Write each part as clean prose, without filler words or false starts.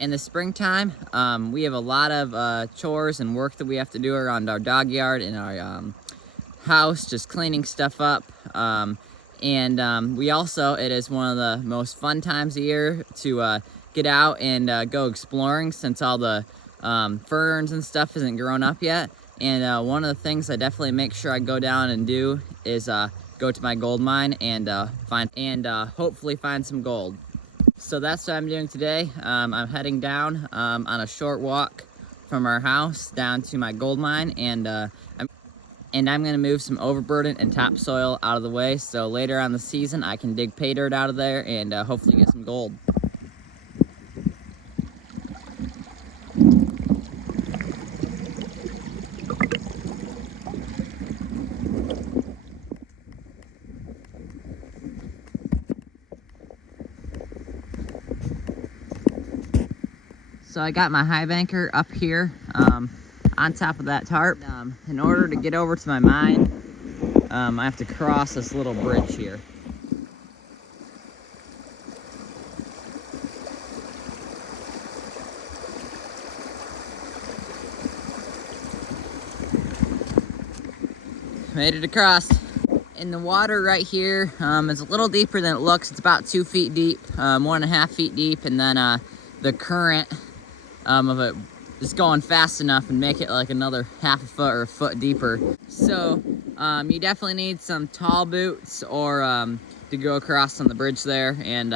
In the springtime, we have a lot of chores and work that we have to do around our dog yard and our house, just cleaning stuff up. We also, it is one of the most fun times of year to get out and go exploring, since all the ferns and stuff isn't grown up yet. And one of the things I definitely make sure I go down and do is go to my gold mine and hopefully find some gold. So that's what I'm doing today. I'm heading down on a short walk from our house down to my gold mine, and I'm gonna move some overburden and topsoil out of the way, so later on the season I can dig pay dirt out of there and hopefully get some gold. So I got my high banker up here on top of that tarp. In order to get over to my mine, I have to cross this little bridge here. Made it across. And the water right here is a little deeper than it looks. It's about 2 feet deep, 1.5 feet deep, and then the current of it is going fast enough and make it like another 1/2 foot or a foot deeper. So you definitely need some tall boots or to go across on the bridge there. And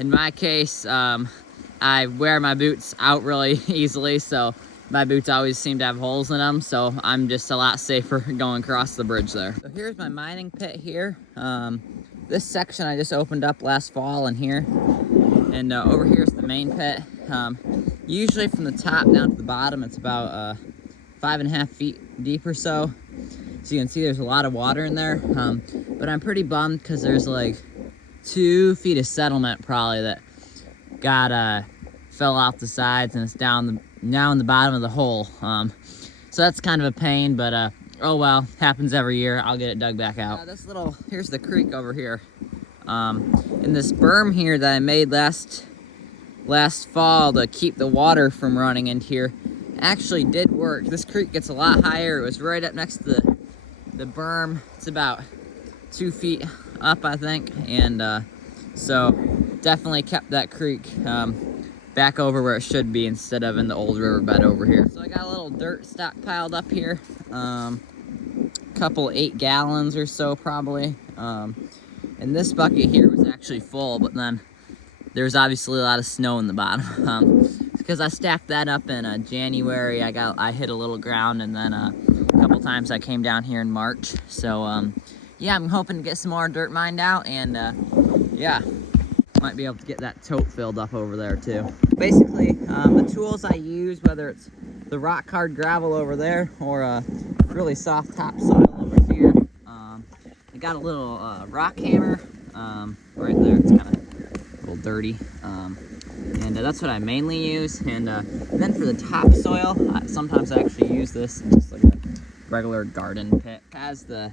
in my case, I wear my boots out really easily, so my boots always seem to have holes in them, so I'm just a lot safer going across the bridge there. So here's my mining pit here. This section I just opened up last fall in here, and over here is the main pit. Usually from the top down to the bottom, it's about 5.5 feet deep or so. So you can see there's a lot of water in there, but I'm pretty bummed because there's like 2 feet of settlement probably that got fell off the sides, and it's now in the bottom of the hole. So that's kind of a pain, but oh well, happens every year. I'll get it dug back out. Here's the creek over here. And this berm here that I made last fall to keep the water from running into here actually did work. This creek gets a lot higher. It was right up next to the berm. It's about 2 feet up, I think, and so definitely kept that creek back over where it should be instead of in the old riverbed over here. So I got a little dirt stockpiled up here, couple 8 gallons or so probably, and this bucket here was actually full, but then there's obviously a lot of snow in the bottom. Because I stacked that up in January. I hit a little ground, and then a couple times I came down here in March. So yeah, I'm hoping to get some more dirt mined out, and yeah, might be able to get that tote filled up over there too. Basically, the tools I use, whether it's the rock hard gravel over there or a really soft topsoil over here, I got a little rock hammer right there. It's kind of a little dirty, and that's what I mainly use. And then for the topsoil, sometimes I actually use this just like a regular garden pit. It has the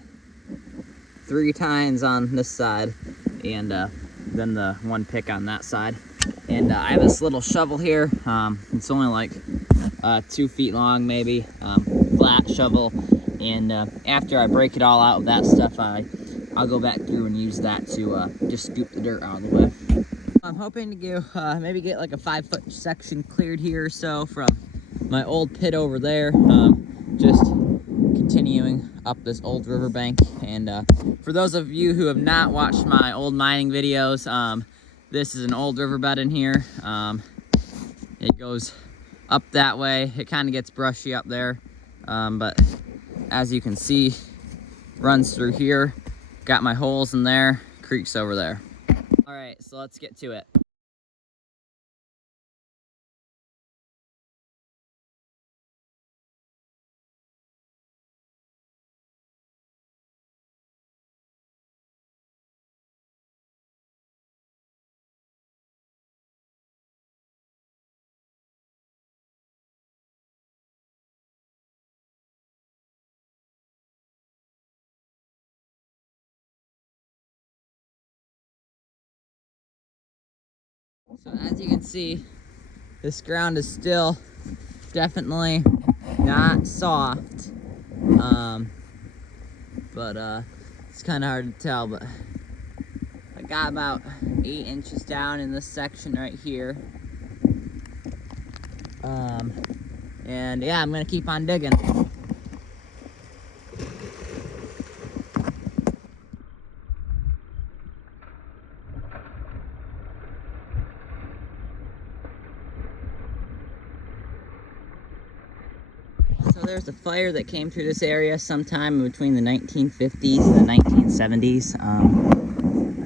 3 tines on this side, and then the 1 pick on that side. And I have this little shovel here. It's only like 2 feet long, maybe, flat shovel. And after I break it all out with that stuff, I'll go back through and use that to just scoop the dirt out of the way. I'm hoping to go maybe get like a 5-foot section cleared here or so from my old pit over there. Just continuing up this old riverbank. And for those of you who have not watched my old mining videos, this is an old riverbed in here. It goes up that way. It kind of gets brushy up there, but as you can see, runs through here. Got my holes in there, creek's over there. All right, so let's get to it. So as you can see, This ground is still definitely not soft. But it's kind of hard to tell, but I got about 8 inches down in this section right here. And yeah, I'm gonna keep on digging. So there's a fire that came through this area sometime between the 1950s and the 1970s.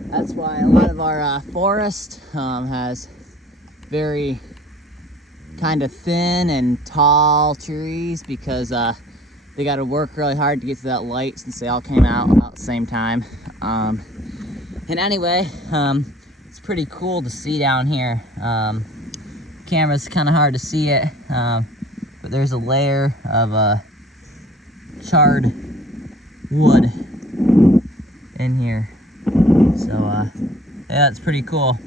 That's why a lot of our forest has very kind of thin and tall trees, because they got to work really hard to get to that light, since they all came out about the same time. And anyway, it's pretty cool to see down here. Camera's kind of hard to see it, but there's a layer of charred wood in here. So yeah, it's pretty cool.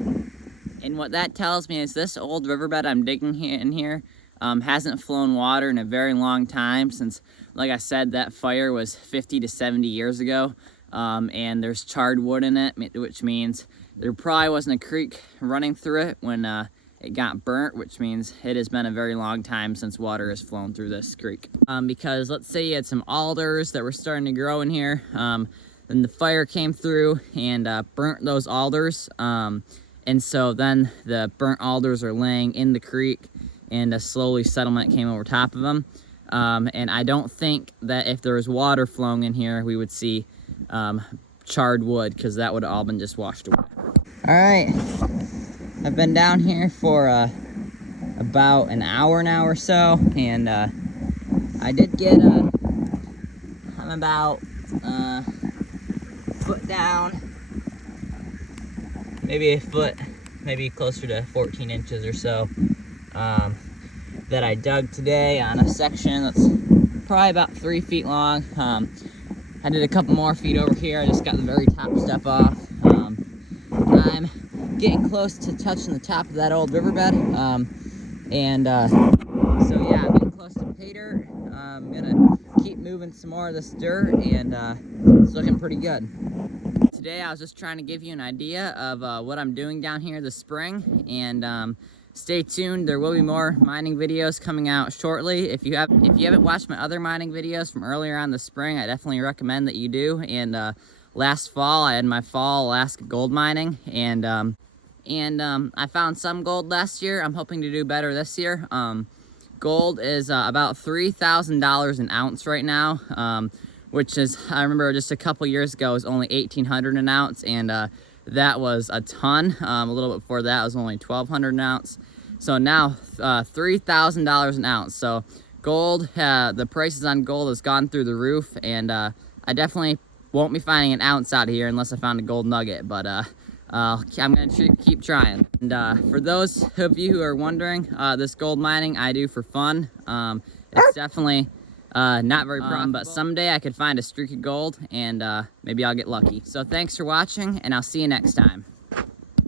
And what that tells me is this old riverbed I'm digging in here hasn't flown water in a very long time, since, like I said, that fire was 50 to 70 years ago. And there's charred wood in it, which means there probably wasn't a creek running through it when it got burnt, which means it has been a very long time since water has flown through this creek. Because let's say you had some alders that were starting to grow in here, then the fire came through and burnt those alders. And so then the burnt alders are laying in the creek, and slowly settlement came over top of them. And I don't think that if there was water flowing in here, we would see charred wood, because that would have all been just washed away. All right, I've been down here for about an hour now or so, and I did get I'm about foot down, maybe a foot, maybe closer to 14 inches or so, that I dug today on a section that's probably about 3 feet long. I did a couple more feet over here. I just got the very top stuff off. I'm getting close to touching the top of that old riverbed. So yeah, I'm getting close to pay dirt. I'm gonna keep moving some more of this dirt, and it's looking pretty good. Today I was just trying to give you an idea of what I'm doing down here this spring, and stay tuned. There will be more mining videos coming out shortly. If you haven't watched my other mining videos from earlier on this spring, I definitely recommend that you do. And last fall I had my fall Alaska gold mining, and I found some gold last year. I'm hoping to do better this year. Gold is about $3,000 an ounce right now, which is, I remember just a couple years ago, it was only $1,800 an ounce, and that was a ton. A little bit before that, it was only $1,200 an ounce. So now, $3,000 an ounce. So gold, the prices on gold has gone through the roof, and I definitely won't be finding an ounce out of here unless I found a gold nugget, but I'm gonna keep trying. And for those of you who are wondering, this gold mining I do for fun. It's definitely not very profitable, but someday I could find a streak of gold, and maybe I'll get lucky. So thanks for watching, and I'll see you next time.